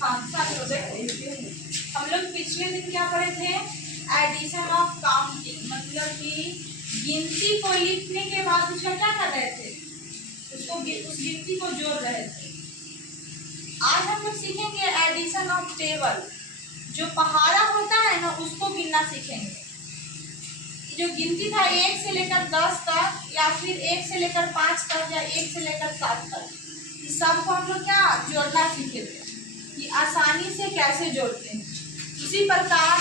हाँ साथ हो गए। हम लोग पिछले दिन क्या पढ़े थे, एडिशन ऑफ काउंटिंग, मतलब कि गिनती को लिखने के बाद उसका क्या कर रहे थे, उसको उस गिनती को जोड़ रहे थे। आज हम लोग सीखेंगे एडिशन ऑफ टेबल, जो पहाड़ा होता है ना उसको गिनना सीखेंगे। जो गिनती था 1 से लेकर 10 तक या फिर 1 से लेकर 5 तक या 1 से लेकर 7 तक, इस सबको हम लोग क्या जोड़ना सीखे थे कि आसानी से कैसे जोड़ते हैं। इसी प्रकार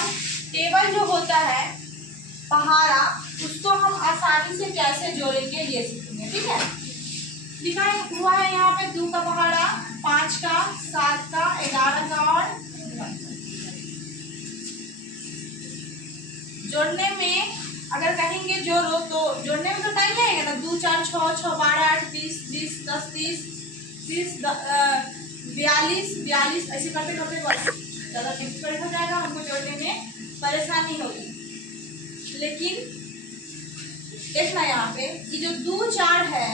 टेबल जो होता है पहाड़ा, उसको हम आसानी से कैसे जोड़ेंगे ये सीखेंगे। ठीक है, लिखा हुआ है यहाँ पे 2 का पहाड़ा, 5 का, 7 का, 11 का और जोड़ने में अगर कहेंगे जोड़ो तो जोड़ने में तो टाइम लगेगा ना। 2 4 6 6 12 8 20 20 10 30 30 42 42 ऐसे करते करते ज़्यादा डिफिकल्ट हो जाएगा, हमको जोड़ने में परेशानी होगी। लेकिन देखना यहाँ पे कि जो 2 4 है,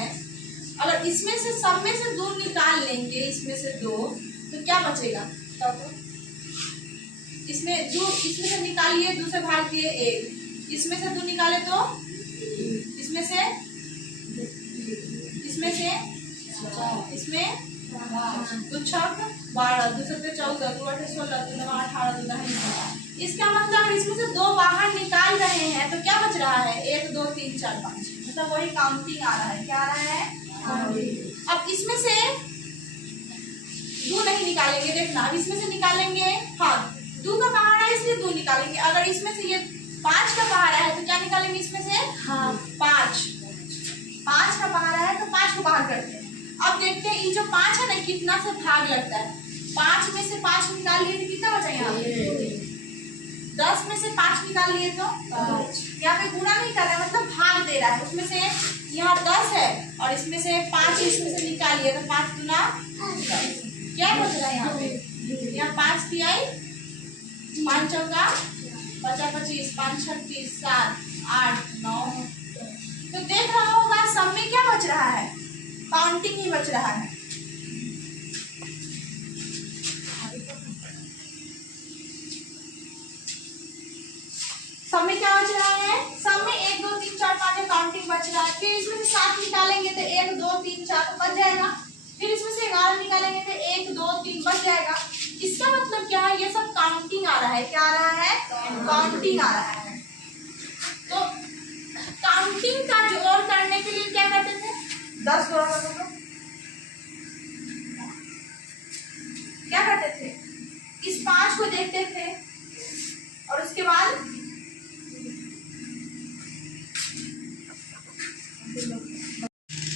अगर इसमें से सब में से 2 निकाल लेंगे, इसमें से 2 तो क्या बचेगा, तब इसमें 2 इसमें से निकालिए, 2 से भाग दिए 1, इसमें से 2 निकाले तो इसमें से 2 छक 12, 2 7 14, 2 8 16, 2 9 18, 2 9 19। इसका मतलब इसमें से 2 बाहर निकाल रहे हैं तो क्या बच रहा है, 1 2 3 4 5, मतलब वही काउंटिंग आ रहा है। क्या आ रहा है, अब इसमें से 2 नहीं निकालेंगे, देखना अब इसमें से निकालेंगे, हाँ 2 का पहाड़ा है इसलिए 2 निकालेंगे। अगर इसमें से ये 5 का पहाड़ा है तो क्या निकालेंगे इसमें से, हाँ 5 का पहाड़ा है तो 5 को बाहर करते हैं। अब देखते हैं ये जो 5 है ना कितना से भाग लगता है। 5 में से 5 निकाल लिए तो कितना बचा यहाँ पे, 10 में से 5 निकाल लिए तो 5। यहाँ पे गुणा नहीं कर रहा है, मतलब भाग दे रहा है। उसमें से यहाँ 10 है और इसमें से 5 इसमें से निकालिए तो 5 गुना 10, क्या बच रहा है यहाँ पे, यहाँ 5 की आई 5 चौका 50 25, 5 36 7 8 9। तो देख रहा होगा सब में क्या बच रहा है, काउंटिंग ही बच रहा है। सब में क्या बच रहा है, सब में 1 2 3 4 5 काउंटिंग बच रहा है। फिर इसमें से 7 निकालेंगे तो 1 2 3 4 बच जाएगा। फिर इसमें से 11 निकालेंगे तो 1 2 3 बच जाएगा। इसका मतलब क्या है, ये सब काउंटिंग आ रहा है। क्या आ रहा है, काउंटिंग आ रहा है। तो काउंटिंग का जोड़ करने के लिए क्या करते थे, 10 जोड़ा करते थे। क्या करते थे, इस 5 को देखते थे और उसके बाद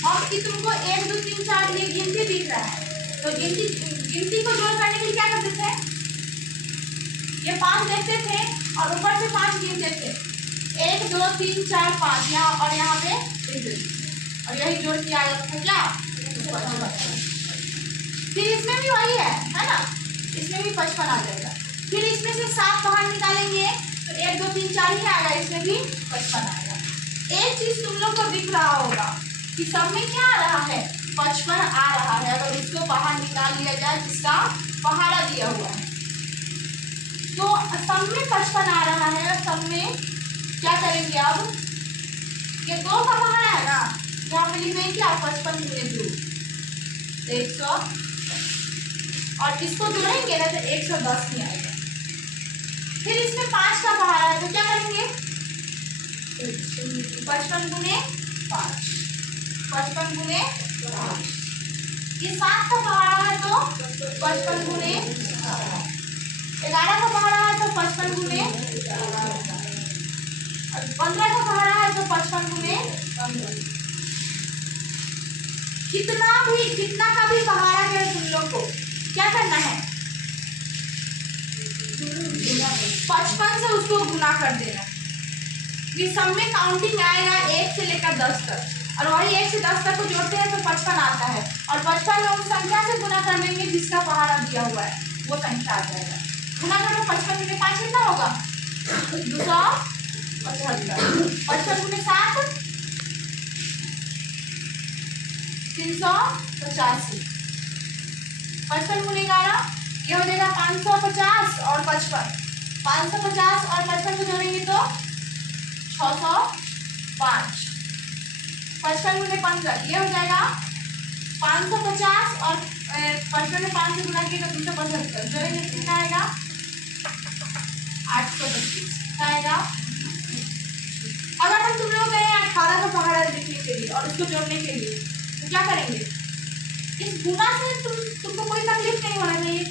और तुमको 1 2 3 4 ये गिनती दिख रहा है, तो गिनती को जोड़ करने के लिए क्या करते थे, ये 5 देखते थे और ऊपर से 5 गिनते थे, 1 2 3 4 5 यहाँ और यहाँ पे, और यही जोड़ के आया था क्या, फिर इसमें भी वही है ना, इसमें भी 55 आ जाएगा। फिर इसमें से 7 बाहर निकालेंगे तो 1 2 3 4 ही आएगा, इसमें भी 55 आएगा। एक चीज तुम लोग को दिख रहा होगा कि सब में क्या आ रहा है, 55 आ रहा है। अगर इसको बाहर निकाल लिया जाए जिसका पहाड़ा दिया हुआ है तो सब में 55 आ रहा है। सब में क्या करेंगे, अब ये 2 का पहाड़ा है ना, यहाँ पे लिखेंगे क्या, 55 गुणे 2 100, और इसको जोड़ेंगे ना तो 110 ही आएगा। फिर इसमें 5 का पहाड़ा है तो क्या करेंगे, 55 गुणे 5, 55 गुणे 5। ये 7 का पहाड़ा है तो 55 गुणे 11 का पहाड़ा है तो 55 गुणे 15 का पहाड़ा है तो 55 गुणे 15। कितना का भी पहाड़ा है तुम लोग को क्या करना है, 55 से उसको गुना कर देना। ये सब में काउंटिंग आएगा 1 से लेकर 10 तक, और वही 1 से 10 तक को जोड़ते हैं तो 55 आता है, और 55 में उस संख्या से गुना कर देंगे जिसका पहाड़ा दिया हुआ है, वो संख्या आ जाएगा। गुना करो 55 में 5 कितना होगा, 275, 55 में 7 385, 55 गुने 11 ये हो जाएगा 550 और 55। 550 और 55 को जोड़ेंगे तो 605। 55 गुणे 15 ये हो जाएगा 550 और 55 में 5 से गुणा किया तो 275। जोड़ेंगे कितना आएगा 825 आएगा। अगर हम तुम लोग गए 18 का पहाड़ा लिखने के लिए और उसको जोड़ने के लिए तो क्या करेंगे? इस गुना से तुमको कोई तकलीफ नहीं होना चाहिए।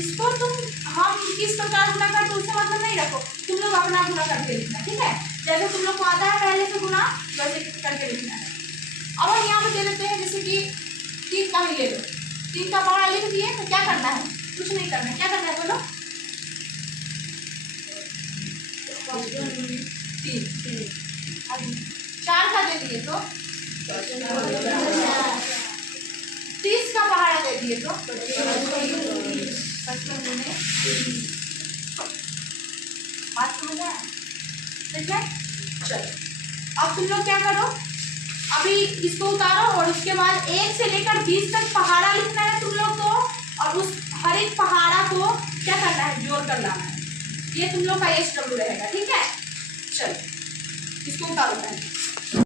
इसको हम किस प्रकार गुना करते उससे मतलब नहीं रखो, तुम लोग अपना गुना करके लिखना, ठीक है? जैसे तुम लोग को आता है पहले से गुना वैसे करके लिखना है। अब हम यहाँ पे दे देते हैं जैसे कि 3 का ही ले लो, 3 का पहाड़ा लिख दिए तो क्या करना है? कुछ नहीं करना है। क्या करना है बोलो? 3 4 का दे दिए तो 30 का पहाड़ा दे दिए तो 55 गुने 30। बात समझ आया? ठीक है, चलो अब तुम लोग क्या करो, अभी इसको उतारो और उसके बाद 1 से लेकर 20 तक पहाड़ा लिखना है तुम लोग को, और उस हर एक पहाड़ा को क्या करना है? जोड़ कर लाना है। ये तुम लोग का SW रहेगा, ठीक है? चलो इसको उतारो पहले।